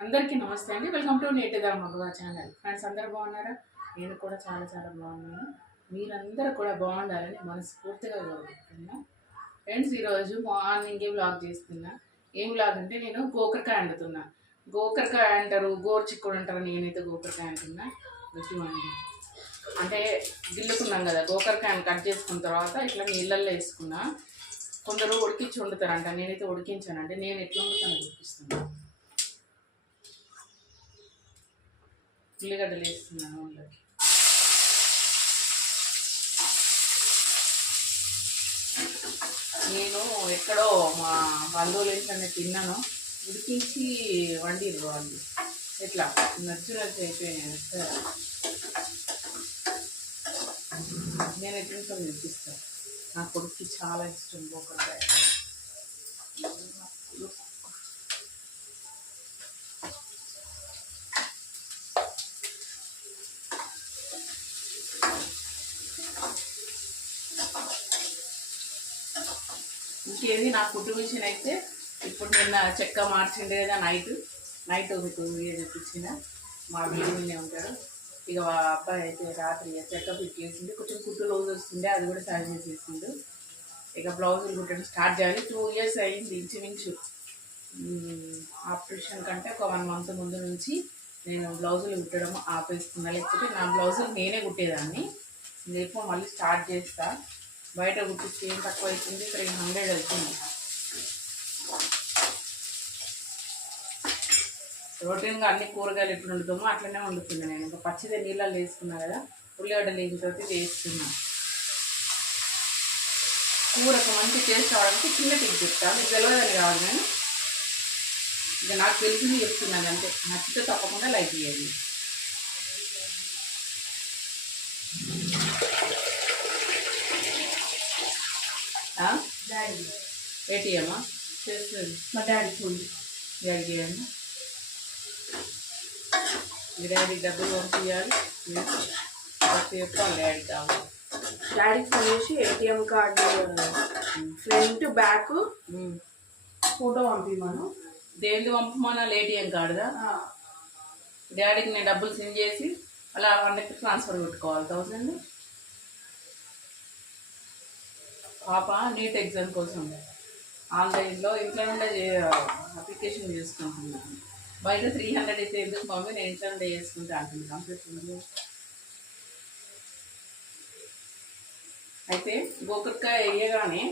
అందరికీ నమస్తే అండి. వెల్కమ్ టు నేటిదా మగవా ఛానల్ ఫ్రెండ్స్ అందరు బాగున్నారా? నేను కూడా చాలా చాలా బాగున్నాను. మీరందరూ కూడా బాగుండాలని మనస్ఫూర్తిగా కోరుకుంటున్నా. ఫ్రెండ్స్ ఈరోజు మార్నింగే బ్లాగ్ చేస్తున్నా. ఏం బ్లాగ్ అంటే నేను గోకరకాయ వండుతున్నా గోకరకాయ అంటారు గోర్చిక్కుడు అంటారు నేనైతే గోకరకాయ అంటున్నా. రుచివండి అంటే గిల్లుకున్నాం కదా గోకరకాయని కట్ చేసుకున్న తర్వాత ఇట్లా నీళ్ళల్లో వేసుకున్నా. కొందరు ఉడికించి వండుతారంట నేనైతే ఉడికించానంటే నేను ఎట్లా వండుతానో చూపిస్తున్నాను ఉల్లిగడ్డలు వేస్తున్నాను అందులోకి. నేను ఎక్కడో మా బంధువులు ఇంట్లోనే తిన్నాను. ఉడికించి వండిర్రు వాళ్ళు. ఎట్లా? నచ్చినట్టు అయిపోయాను సార్ నేను ఎట్లా చూపిస్తాను నా కొడుకు చాలా ఇష్టం గోకరకాయ ఇంకేది నా ఫుడ్ మిషన్ అయితే ఇప్పుడు నిన్న చెక్క మార్చిండే కదా నైట్. నైట్ మీకు వీడియో చూపించిన. మా వీడియోనే ఉంటారు. ఇక మా అబ్బాయి అయితే రాత్రి చెక్క ఫిట్ చేసింది కొంచెం కుట్టు లోజ్ వస్తుండే అది కూడా సరి చేసేసిండు. ఇక బ్లౌజులు కుట్టడం స్టార్ట్ చేయాలి. టూ ఇయర్స్ అయింది ఇంచుమించు. ఆపరేషన్ కంటే ఒక వన్ మంత్ ముందు నుంచి నేను బ్లౌజులు కుట్టడం ఆపేస్తున్నా. లేకపోతే నా బ్లౌజులు నేనే కుట్టేదాన్ని. రేపు మళ్ళీ స్టార్ట్ చేస్తాను బయట కుట్టించి ఏం తక్కువ అవుతుంది? త్రీ హండ్రెడ్ అవుతుంది. రొటీన్గా అన్ని కూరగాయలు ఎప్పుడు వండుతామో అట్లనే వండుతున్నా నేను. ఇంకా పచ్చిదే నీళ్ళల్లో వేసుకున్నా కదా ఉల్లిగడ్డలు వేసిన తర్వాత వేస్తున్నా. కూరకు మంచి టేస్ట్ రావడానికి చిన్న టిప్ చెప్తాను మీకు తెలియదని కాదు నేను ఇక నాకు తెలిసింది చెప్తున్నాను అంతే. నచ్చితే తప్పకుండా లైక్ చేయండి. డాడీ. ఏటీఎమ్మా? చేస్తుంది. మా డాడీ ఫోన్ డాడీ చేయండి మీ డాడీ డబ్బులు పంపించాలి ఫస్ట్ చెప్పాలి డాడీ కావాలి. డాడీకి ఫోన్ చేసి ATM card front back. Photo పంపిమను. దేనికి పంపమన్నా ఏటీఎం కార్డుదా? డాడీకి నేను డబ్బులు సెండ్ చేసి అలా వందకి ట్రాన్స్ఫర్ పెట్టుకోవాలి థౌసండ్ పాప నీట్ ఎగ్జామ్ కోసం ఆన్లైన్లో ఇంట్లో ఉండే అప్లికేషన్ చేసుకుంటున్నాను బయట త్రీ హండ్రెడ్ అయితే ఎందుకు మమ్మీ నేను ఇంట్లో ఉండే చేసుకుంటా అంటుంది. కంప్యూటర్ అయితే గోకరకాయ వేయగానే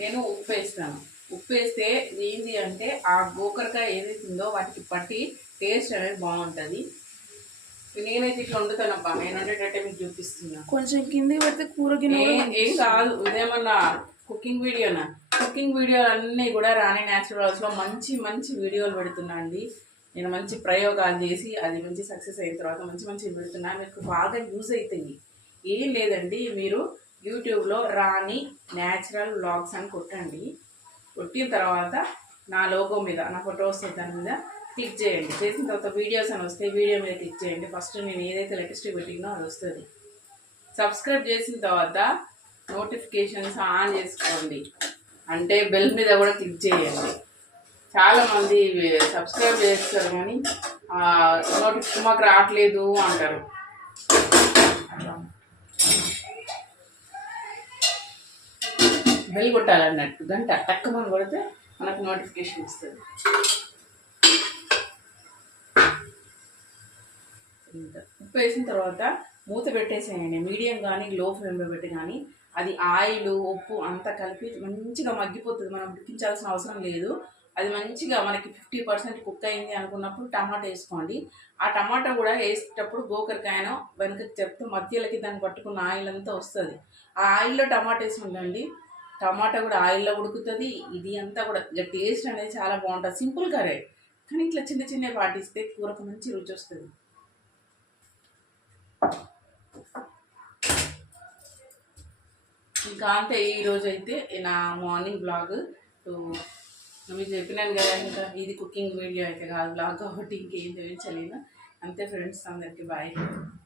నేను ఉప్పు వేస్తాను. ఉప్పు వేస్తే ఏంటి అంటే ఆ గోకరకాయ ఏదైతుందో ఉందో వాటికి పట్టి టేస్ట్ అనేది బాగుంటుంది. నేనైతే ఇట్లా వండుతానబ్బా. నేను వండేటట్టే మీకు కొంచెం కిందికి పెడితే కూర ఏం కాదు. ఇదేమన్నా కుకింగ్ వీడియోనా కుకింగ్ వీడియోలు అన్నీ కూడా రాణి న్యాచురల్స్లో మంచి మంచి వీడియోలు పెడుతున్నా అండి. నేను మంచి ప్రయోగాలు చేసి అది మంచి సక్సెస్ అయిన తర్వాత మంచి మంచి పెడుతున్నా. మీకు బాగా యూజ్ అవుతాయి ఏం లేదండి. మీరు యూట్యూబ్లో రాణి న్యాచురల్ వ్లాగ్స్ అని కొట్టండి. కొట్టిన తర్వాత నా లోగో మీద నా ఫోటో వస్తుంది దాని మీద క్లిక్ చేయండి. చేసిన తర్వాత వీడియోస్ అని వస్తే వీడియో మీద క్లిక్ చేయండి. ఫస్ట్ నేను ఏదైతే లేటెస్ట్ పెట్టినో అది వస్తుంది. సబ్స్క్రైబ్ చేసిన తర్వాత నోటిఫికేషన్స్ ఆన్ చేసుకోండి. అంటే బెల్ మీద కూడా క్లిక్ చేయండి. చాలామంది సబ్స్క్రైబ్ చేస్తారు కానీ నోటిఫికేషన్ మాకు రావట్లేదు అంటారు. బెల్ కొట్టాలన్నట్టు. గంట టక్కమని కొడితే మనకు నోటిఫికేషన్ వస్తుంది. ఇంత ఉప్పు వేసిన తర్వాత మూత పెట్టేసేయండి. మీడియం కానీ లో ఫ్లేమ్లో పెట్టి కానీ అది ఆయిల్ ఉప్పు అంతా కలిపి మంచిగా మగ్గిపోతుంది. మనం ఉడికించాల్సిన అవసరం లేదు. అది మంచిగా మనకి ఫిఫ్టీ పర్సెంట్ కుక్ అయింది అనుకున్నప్పుడు టమాటా వేసుకోండి. ఆ టమాటా కూడా వేసేటప్పుడు గోకరకాయను వెనక చెప్తే మధ్యలోకి దాన్ని పట్టుకున్న ఆయిల్ అంతా వస్తుంది. ఆ ఆయిల్లో టమాటా వేసి ఉండండి. టమాటా కూడా ఆయిల్లో ఉడుకుతుంది. ఇది అంతా కూడా టేస్ట్ అనేది చాలా బాగుంటుంది. Simple curry. కానీ ఇట్లా చిన్న చిన్నవి పాటిస్తే కూరకు మంచి రుచి వస్తుంది. ఇంకా అంతే ఈరోజు అయితే నా మార్నింగ్ బ్లాగ్ సో మీకు చెప్పినాను కదా ఇంకా ఇది కుకింగ్ వీడియో అయితే కాదు బ్లాగ్ కాబట్టి ఇంకేం చూపించలేను అంతే ఫ్రెండ్స్ అందరికీ బాయ్